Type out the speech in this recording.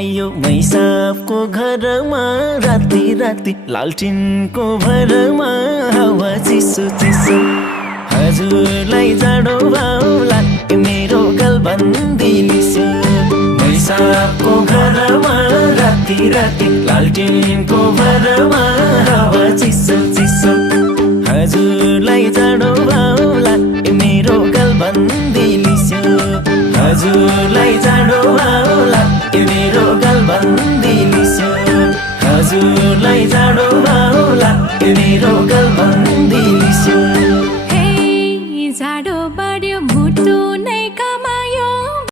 आयो मैसाबको घरमा राति राति लालटिनको भरमा हावा चिसो चिसो हजुरलाई जाडो भाउला मेरो गलबन्दी लिसो मैसाबको घरमा राति राति लालटिनको भरमा हावा चिसो चिसो हजुरलाई जाडो भाउला मेरो गलबन्दी लिसो हजुरलाई जाडो भाउला मेरो गलबन्दी लिसो हजुरलाई जाडो भाउला मेरो गलबन्दी